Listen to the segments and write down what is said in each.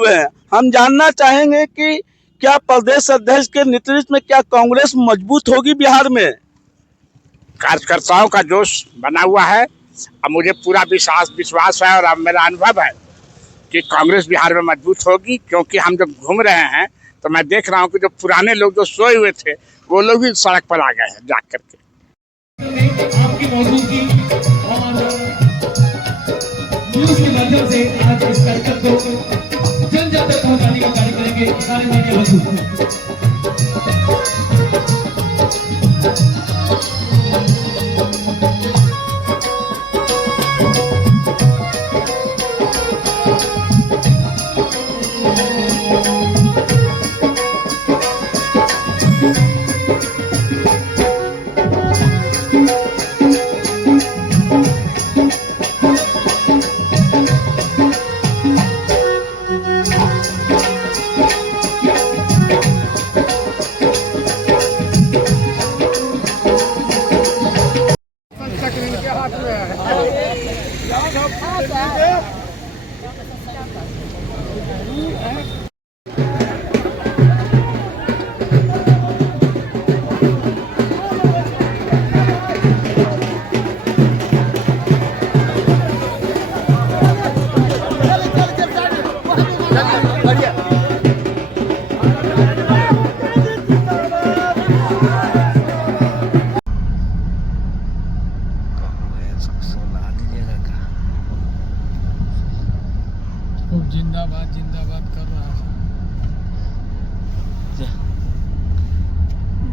हुए हैं। हम जानना चाहेंगे कि क्या प्रदेश अध्यक्ष के नेतृत्व में क्या कांग्रेस मजबूत होगी बिहार में? कार्यकर्ताओं का जोश बना हुआ है। अब मुझे पूरा विश्वास है और अब मेरा अनुभव है कि कांग्रेस बिहार में मजबूत होगी, क्योंकि हम जब घूम रहे हैं तो मैं देख रहा हूं कि जो पुराने लोग जो सोए हुए थे वो लोग भी सड़क पर आ गए हैं जाग करके। आपकी मौजूदगी और न्यूज़ के माध्यम से आज इस कार्यक्रम को जन जन तक पहुंचाने का कार्य करेंगे। सारे मीडिया बंधु जिंदाबाद जिंदाबाद कर रहा है।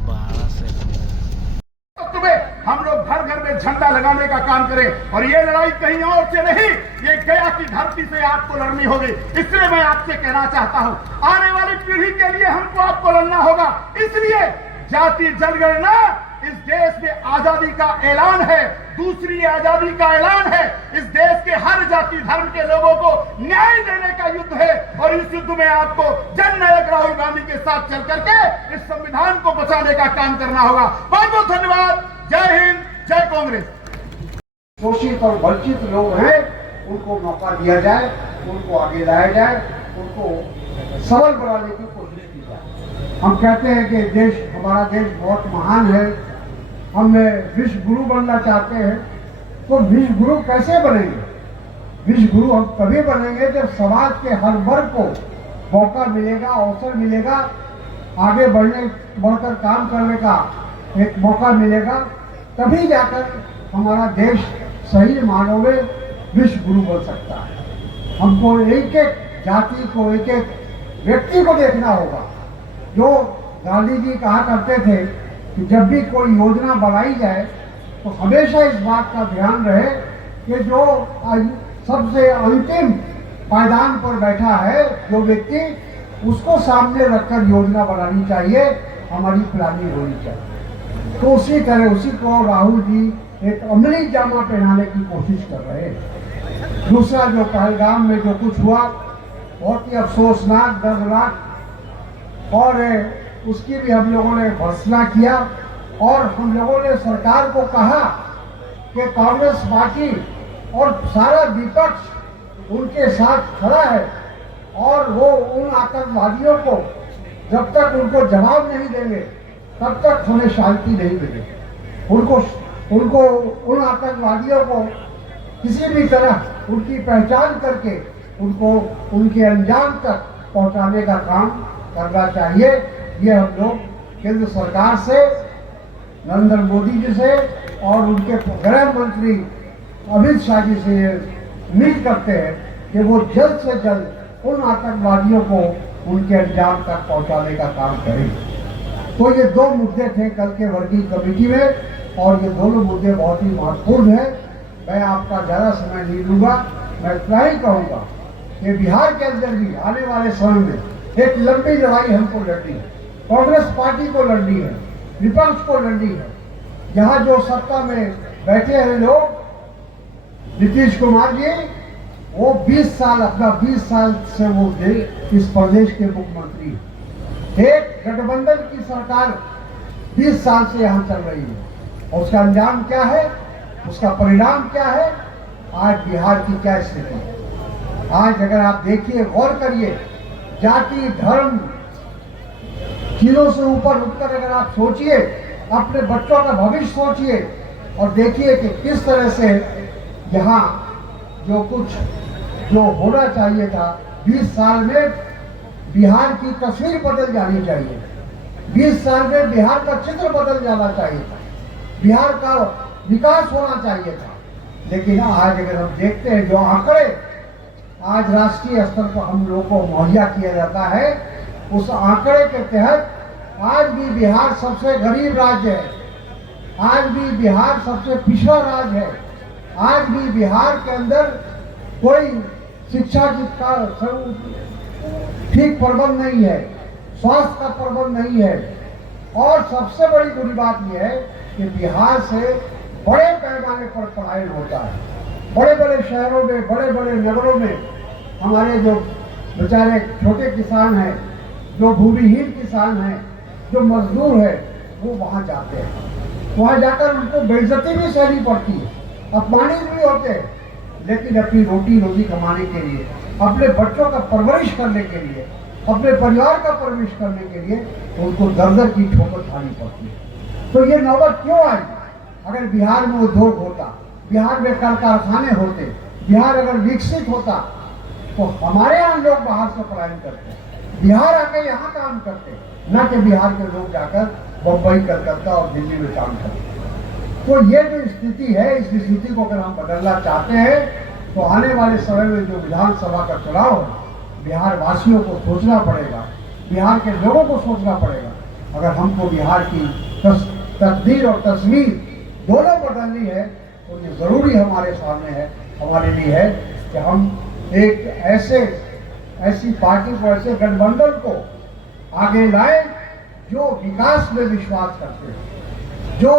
12 से हम लोग घर घर में झंडा लगाने का काम करें और ये लड़ाई कहीं और से नहीं, ये गया की धरती से आपको लड़नी होगी। इसलिए मैं आपसे कहना चाहता हूं, आने वाली पीढ़ी के लिए हमको आपको लड़ना होगा। इसलिए जाति जनगणना इस देश में आजादी का ऐलान है, दूसरी आजादी का ऐलान है। इस देश के हर जाति धर्म के लोगों को न्याय देने का युद्ध है और इस युद्ध में आपको जननायक राहुल गांधी के साथ चल करके इस संविधान को बचाने का काम करना होगा। बहुत बहुत धन्यवाद। जय हिंद, जय कांग्रेस। शोषित और वंचित लोग हैं, उनको मौका दिया जाए, उनको आगे लाया जाए, उनको सबल बनाने की कोशिश की जाए। हम कहते हैं कि देश, हमारा देश बहुत महान है, हम विश्व गुरु बनना चाहते हैं। तो विश्व गुरु कैसे बनेंगे? विश्व गुरु हम तभी बनेंगे जब समाज के हर वर्ग को मौका मिलेगा, अवसर मिलेगा, आगे बढ़कर काम करने का एक मौका मिलेगा, तभी जाकर हमारा देश सही मानों में विश्व गुरु बन सकता है। हमको एक एक जाति को, एक एक व्यक्ति को देखना होगा। जो गांधी जी कहा करते थे कि जब भी कोई योजना बनाई जाए तो हमेशा इस बात का ध्यान रहे कि जो सबसे अंतिम पायदान पर बैठा है जो व्यक्ति, उसको सामने रखकर योजना बनानी चाहिए, हमारी प्लानिंग होनी चाहिए। तो उसी तरह उसी को राहुल जी एक अमली जामा पहनाने की कोशिश कर रहे हैं। दूसरा, जो पहलगाम में जो कुछ हुआ बहुत ही अफसोसनाक, दर्दनाक, और उसकी भी हम लोगों ने भर्त्सना किया और हम लोगों ने सरकार को कहा कि कांग्रेस पार्टी और सारा विपक्ष उनके साथ खड़ा है और वो उन आतंकवादियों को जब तक उनको जवाब नहीं देंगे तब तक हमें शांति नहीं मिलेगी। उनको उन आतंकवादियों को किसी भी तरह उनकी पहचान करके उनको उनके अंजाम तक पहुंचाने का काम करना चाहिए। ये हम लोग केंद्र सरकार से, नरेंद्र मोदी जी से और उनके गृह मंत्री अमित शाह जी से उम्मीद करते हैं कि वो जल्द से जल्द उन आतंकवादियों को उनके अंजाम तक पहुंचाने का काम करें। तो ये दो मुद्दे थे कल के वर्किंग कमेटी में और ये दोनों मुद्दे बहुत ही महत्वपूर्ण हैं। मैं आपका ज़्यादा समय नहीं लूँगा, मैं इतना ही कहूँगा कि बिहार के अंदर भी आने वाले समय में एक लंबी लड़ाई हमको लड़नी है। कांग्रेस पार्टी को लड़नी है, विपक्ष को लड़नी है। यहाँ जो सत्ता में बैठे हैं लोग, नीतीश कुमार जी, वो 20 साल से वो इस प्रदेश के मुख्यमंत्री हैं। एक गठबंधन की सरकार 20 साल से यहाँ चल रही है और उसका अंजाम क्या है, उसका परिणाम क्या है? आज बिहार की क्या स्थिति है? आज अगर आप देखिए, गौर करिए जाति धर्म चीजों से ऊपर उठकर अगर आप सोचिए, अपने बच्चों का भविष्य सोचिए और देखिए कि किस तरह से यहाँ जो होना चाहिए था 20 साल में बिहार की तस्वीर बदल जानी चाहिए, 20 साल में बिहार का चित्र बदल जाना चाहिए था, बिहार का विकास होना चाहिए था। लेकिन आज अगर हम देखते हैं जो आंकड़े आज राष्ट्रीय स्तर पर हम लोगों को मुहैया किया जाता है, उस आंकड़े के तहत आज भी बिहार सबसे गरीब राज्य है, आज भी बिहार सबसे पिछड़ा राज्य है, आज भी बिहार के अंदर कोई शिक्षा का ठीक प्रबंध नहीं है, स्वास्थ्य का प्रबंध नहीं है, और सबसे बड़ी बुरी बात यह है कि बिहार से बड़े पैमाने पर पलायन होता है। बड़े बड़े शहरों में, बड़े बड़े नगरों में हमारे जो बेचारे छोटे किसान हैं, जो भूमिहीन किसान हैं, जो मजदूर है, वो वहाँ जाते हैं। वहाँ जाकर उनको बेइज्जती भी सहनी पड़ती है, अपमानित भी होते हैं, लेकिन अपनी रोजी कमाने के लिए, अपने बच्चों का परवरिश करने के लिए, अपने परिवार का परवरिश करने के लिए उनको दर की ठोकर खानी पड़ती है। तो ये नौबत क्यों आई? अगर बिहार में उद्योग होता, बिहार में कल कारखाने होते, बिहार अगर विकसित होता, तो हमारे यहाँ लोग बाहर से पलायन करते, बिहार आकर यहाँ काम करते, न कि बिहार के लोग जाकर बम्बई, कलकत्ता और दिल्ली में काम करते। तो ये जो स्थिति है, इस स्थिति को अगर हम बदलना चाहते हैं तो आने वाले समय में जो विधानसभा का चुनाव है, बिहार वासियों को सोचना पड़ेगा, बिहार के लोगों को सोचना पड़ेगा। अगर हमको बिहार की तकदीर और तस्वीर दोनों बदलनी है तो ये जरूरी हमारे सामने है, हमारे लिए है कि हम एक ऐसी पार्टी को, ऐसे गठबंधन को आगे लाए जो विकास में विश्वास करते हैं, जो